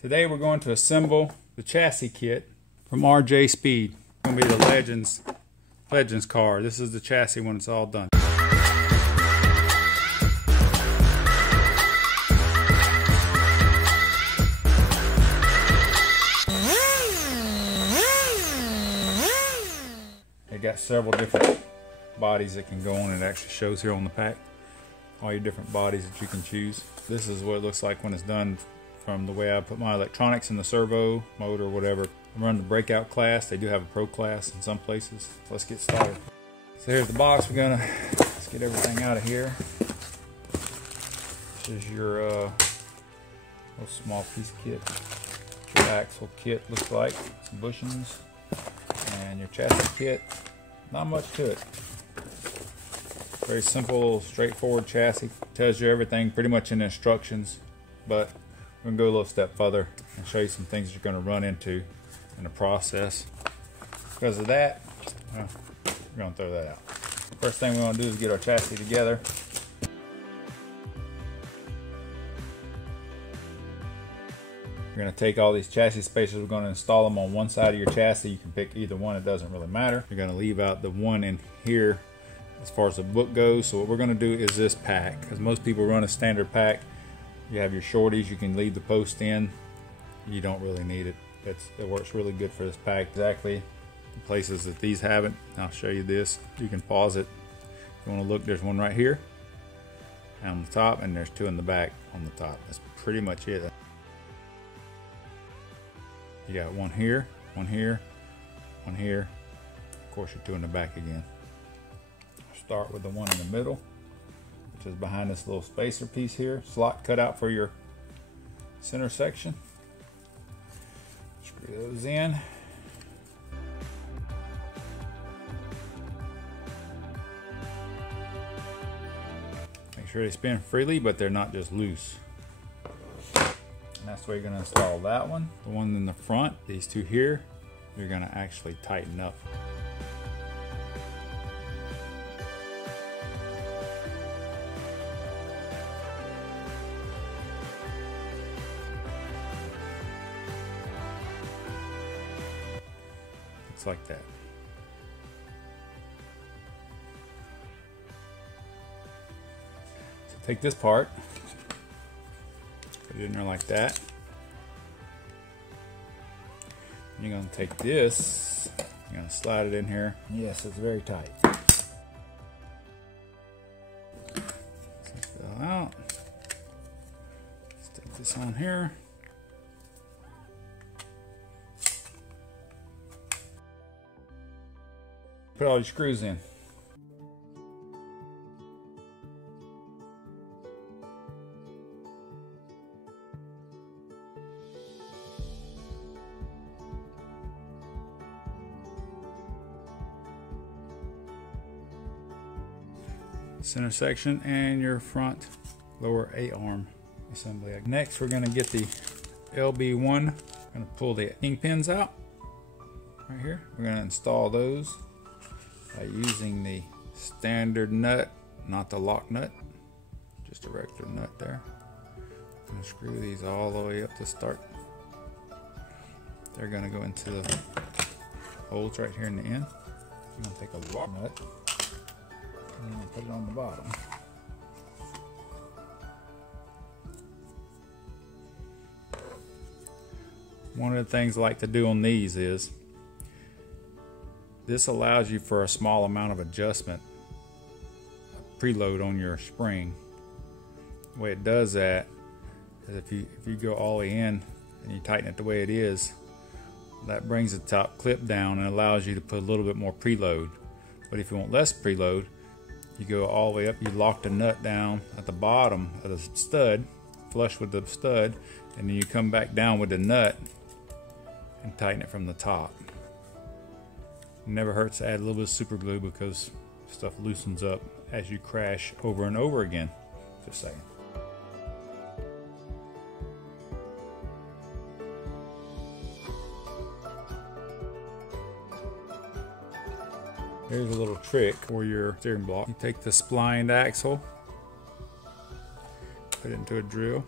Today we're going to assemble the chassis kit from RJ Speed. It's going to be the Legends car. This is the chassis when it's all done. They got several different bodies that can go on. It actually shows here on the pack all your different bodies that you can choose. This is what it looks like when it's done from the way I put my electronics in the servo, motor, whatever. I run the breakout class. They do have a pro class in some places. So let's get started. So here's the box. Let's get everything out of here. This is your little small piece of kit. Your axle kit looks like. Some bushings. And your chassis kit. Not much to it. Very simple, straightforward chassis. Tells you everything pretty much in the instructions, but we're going to go a little step further and show you some things you're going to run into in the process. Because of that, well, we're going to throw that out. First thing we want to do is get our chassis together. You're going to take all these chassis spacers, we're going to install them on one side of your chassis. You can pick either one, it doesn't really matter. You're going to leave out the one in here as far as the book goes. So what we're going to do is this pack, because most people run a standard pack. You have your shorties, you can leave the post in. You don't really need it. It works really good for this pack. Exactly the places that these have it. I'll show you this. You can pause it. If you want to look, there's one right here on the top, and there's two in the back on the top. That's pretty much it. You got one here, one here, one here. Of course, your two in the back again. Start with the one in the middle, which is behind this little spacer piece here. Slot cut out for your center section. Screw those in. Make sure they spin freely, but they're not just loose. That's where you're going to install that one. The one in the front, these two here, you're going to actually tighten up. It's like that. So take this part. Put it in there like that. You're going to take this, you're going to slide it in here. Yes, it's very tight. Take that out. Stick this on here. Put all your screws in. Center section and your front lower A-arm assembly. Next, we're going to get the LB1. Going to pull the kingpins out right here. We're going to install those by using the standard nut, not the lock nut, just a regular nut there. I'm going to screw these all the way up to start. They're going to go into the holes right here in the end. I'm going to take a lock nut and put it on the bottom. One of the things I like to do on these is this allows you for a small amount of adjustment, preload on your spring. The way it does that is if you go all the way in and you tighten it the way it is, that brings the top clip down and allows you to put a little bit more preload. But if you want less preload, you go all the way up, you lock the nut down at the bottom of the stud, flush with the stud, and then you come back down with the nut and tighten it from the top. It never hurts to add a little bit of super glue because stuff loosens up as you crash over and over again. Just saying. Here's a little trick for your steering block. You take the splined axle, put it into a drill,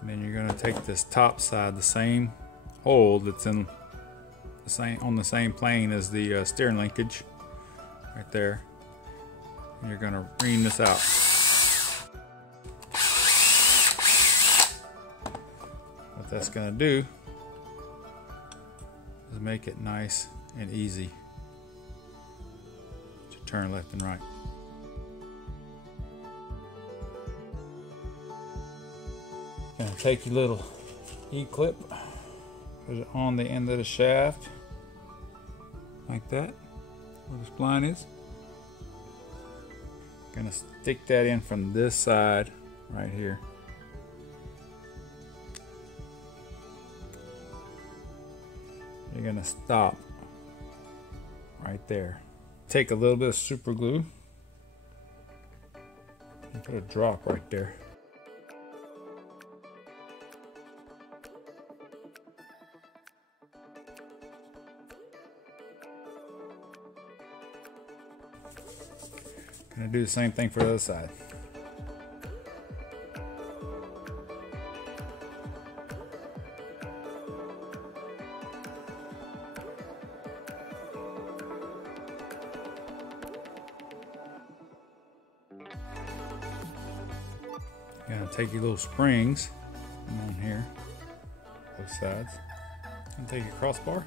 And then you're going to take this top side, the same hole that's in the same on the same plane as the steering linkage, right there. And you're going to ream this out. What that's going to do is make it nice and easy to turn left and right. Gonna take your little E-clip, put it on the end of the shaft, like that, where the spline is. Gonna stick that in from this side, right here. You're gonna stop right there. Take a little bit of super glue and put a drop right there. Gonna do the same thing for the other side. Gonna take your little springs, come on here, both sides, and take your crossbar.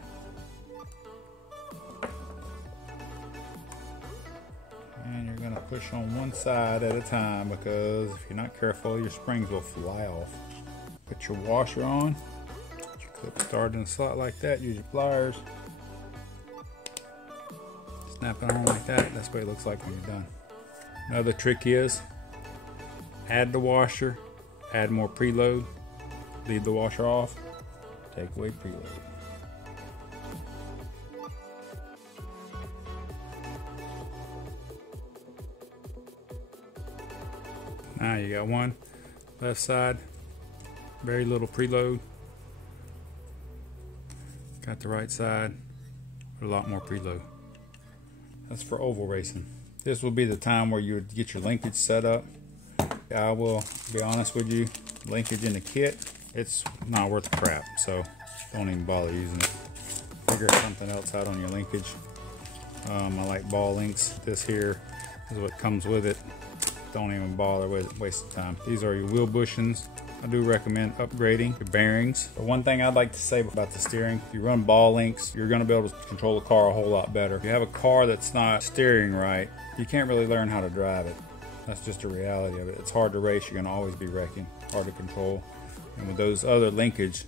And you're going to push on one side at a time, because if you're not careful, your springs will fly off. Put your washer on. Get your clip started in a slot like that. Use your pliers. Snap it on like that. That's what it looks like when you're done. Another trick is add the washer, add more preload, leave the washer off, take away preload. Now you got one left side, very little preload. Got the right side, a lot more preload. That's for oval racing. This will be the time where you would get your linkage set up. I will be honest with you, linkage in the kit, it's not worth the crap, so don't even bother using it. Figure something else out on your linkage. I like ball links. This here is what comes with it. Don't even bother with it, waste of time. These are your wheel bushings. I do recommend upgrading your bearings. But one thing I'd like to say about the steering, if you run ball links, you're gonna be able to control the car a whole lot better. If you have a car that's not steering right, you can't really learn how to drive it. That's just a reality of it. It's hard to race, you're gonna always be wrecking, hard to control. And with those other linkage,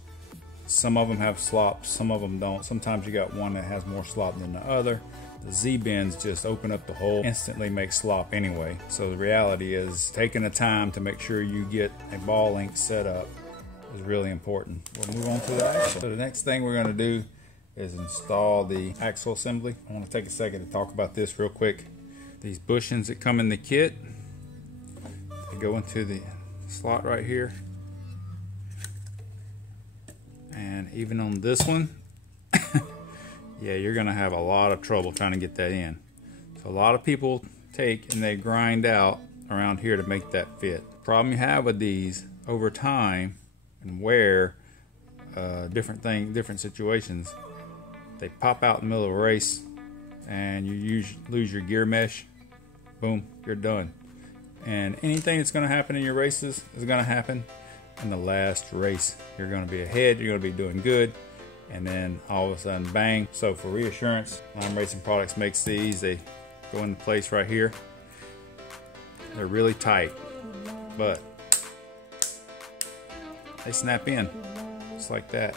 some of them have slops, some of them don't. Sometimes you got one that has more slop than the other. The Z-bends just open up the hole, instantly make slop anyway. So the reality is taking the time to make sure you get a ball link set up is really important. We'll move on to the axle. So the next thing we're gonna do is install the axle assembly. I wanna take a second to talk about this real quick. These bushings that come in the kit, they go into the slot right here. And even on this one, yeah, you're gonna have a lot of trouble trying to get that in. So a lot of people take and they grind out around here to make that fit. The problem you have with these over time and wear, different situations, they pop out in the middle of a race and you lose your gear mesh. Boom, you're done. And anything that's gonna happen in your races is gonna happen in the last race. You're gonna be ahead, you're gonna be doing good, and then all of a sudden, bang. So for reassurance, Lime Racing Products makes these. They go into place right here. They're really tight, but they snap in, just like that.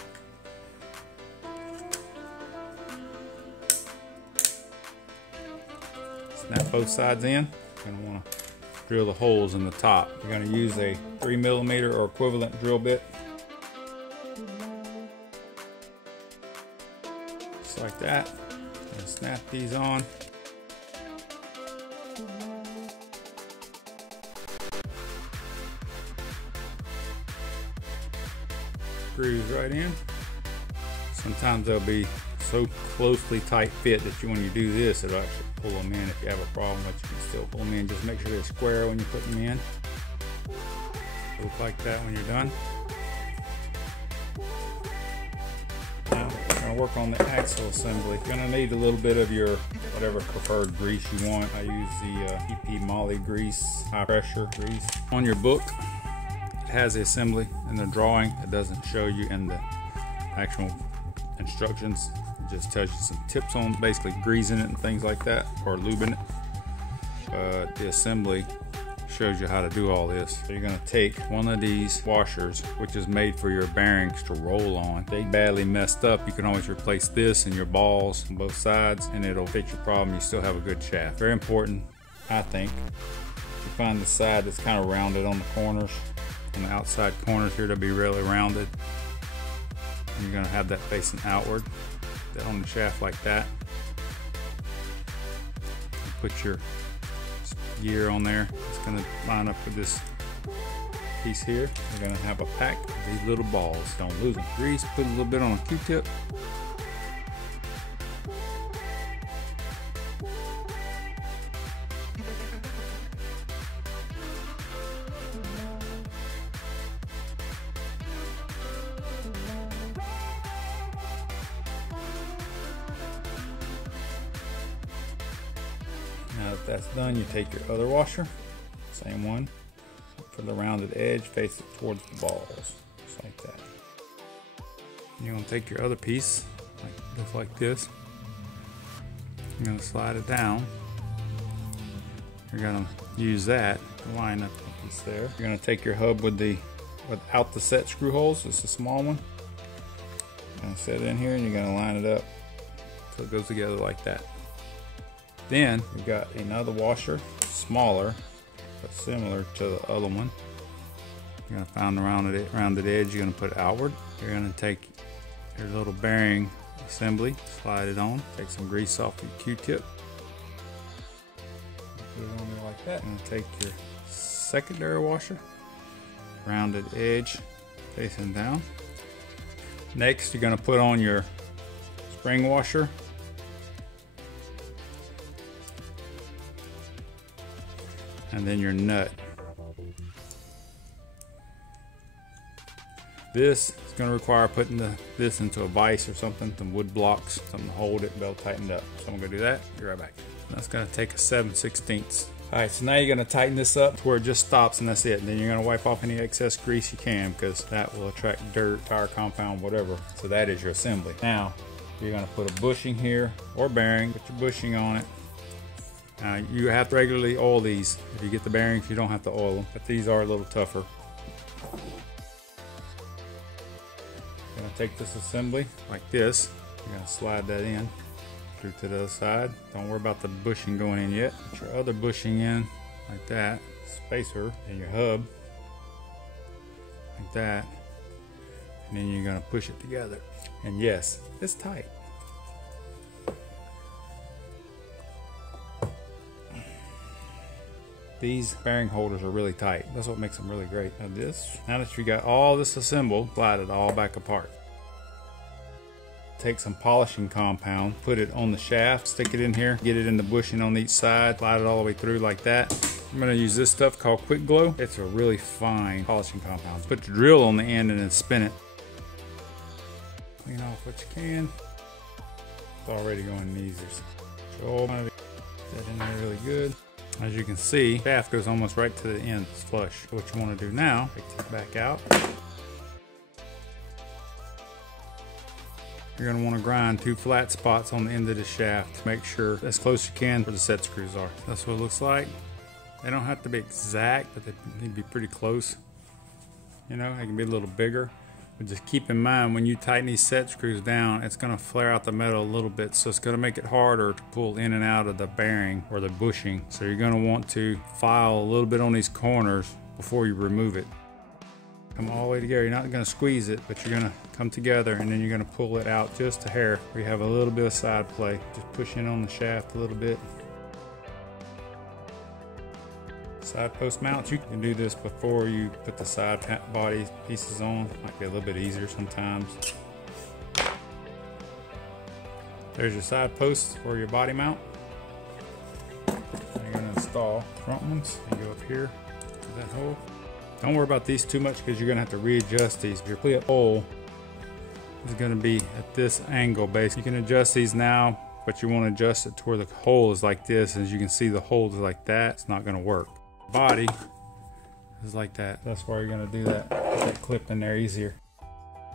Snap both sides in. You're gonna wanna drill the holes in the top. You're gonna use a 3mm or equivalent drill bit. Just like that. And snap these on. Screws right in. Sometimes they'll be so closely tight fit that when you do this, it'll actually pull them in. If you have a problem with it, you can still pull them in. Just make sure they're square when you put them in. Look like that when you're done. work on the axle assembly. You're gonna need a little bit of your whatever preferred grease you want. I use the PP Moly grease, high pressure grease. On your book, it has the assembly and the drawing. It doesn't show you in the actual instructions. It just tells you some tips on basically greasing it and things like that, or lubing it. But the assembly shows you how to do all this. So you're going to take one of these washers, which is made for your bearings to roll on. If they badly messed up, you can always replace this and your balls on both sides and it'll fix your problem. You still have a good shaft. Very important, I think. You find the side that's kind of rounded on the corners. On the outside corners here, they'll be really rounded. And you're going to have that facing outward. That on the shaft like that. Put your gear on there. It's going to line up with this piece here. We're going to have a pack of these little balls. Don't lose them. Grease, put a little bit on a Q-tip. Now if that's done, you take your other washer, same one, for the rounded edge, face it towards the balls, just like that. You're going to take your other piece, just like this. You're going to slide it down. You're going to use that to line up the piece there. You're going to take your hub without the set screw holes, it's a small one. You're going to set it in here and you're going to line it up so it goes together like that. Then you've got another washer, smaller, but similar to the other one. You're going to find the rounded edge, you're going to put it outward. You're going to take your little bearing assembly, slide it on, take some grease off your Q-tip. Put it on there like that. You're going to take your secondary washer, rounded edge facing down. Next, you're going to put on your spring washer. And then your nut. This is going to require putting this into a vise or something, some wood blocks, something to hold it, belt tightened up. So I'm going to go do that. Be right back. That's going to take a 7/16. Alright, so now you're going to tighten this up to where it just stops and that's it. And then you're going to wipe off any excess grease you can, because that will attract dirt, tire compound, whatever. So that is your assembly. Now you're going to put a bushing here or bearing, put your bushing on it. You have to regularly oil these. If you get the bearings, you don't have to oil them, but these are a little tougher. You're going to take this assembly like this. You're going to slide that in through to the other side. Don't worry about the bushing going in yet. Put your other bushing in like that, spacer, and your hub like that, and then you're going to push it together. And yes, it's tight. These bearing holders are really tight. That's what makes them really great. Now that you got all this assembled, slide it all back apart. Take some polishing compound, put it on the shaft, stick it in here, get it in the bushing on each side, slide it all the way through like that. I'm going to use this stuff called Quick Glow. It's a really fine polishing compound. Put the drill on the end and then spin it. Clean off what you can. It's already going easier. So get that in there really good. As you can see, the shaft goes almost right to the end, it's flush. So what you want to do now, take this back out. You're going to want to grind 2 flat spots on the end of the shaft to make sure as close as you can where the set screws are. That's what it looks like. They don't have to be exact, but they need to be pretty close. You know, they can be a little bigger. But just keep in mind, when you tighten these set screws down, it's going to flare out the metal a little bit, so it's going to make it harder to pull in and out of the bearing or the bushing. So you're going to want to file a little bit on these corners before you remove it. Come all the way together. You're not going to squeeze it, but you're going to come together and then you're going to pull it out just a hair. We have a little bit of side play. Just push in on the shaft a little bit. Side post mounts, you can do this before you put the side body pieces on. Might be a little bit easier sometimes. There's your side post for your body mount. Now you're going to install front ones and go up here to that hole. Don't worry about these too much because you're going to have to readjust these. Your clip hole is going to be at this angle basically. You can adjust these now, but you want to adjust it to where the hole is like this. As you can see, the hole is like that. It's not going to work. Body is like that. That's why you're going to do that. Put that clip in there easier.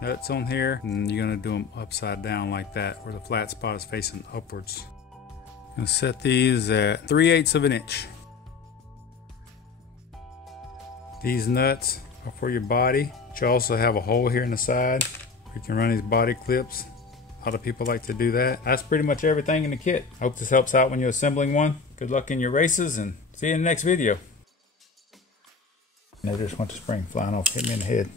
Nuts on here, and you're going to do them upside down like that, where the flat spot is facing upwards. I'm going to set these at 3/8 of an inch. These nuts are for your body, but you also have a hole here in the side where you can run these body clips. A lot of people like to do that. That's pretty much everything in the kit. I hope this helps out when you're assembling one. Good luck in your races, and see you in the next video. There just went the spring flying off, hit me in the head.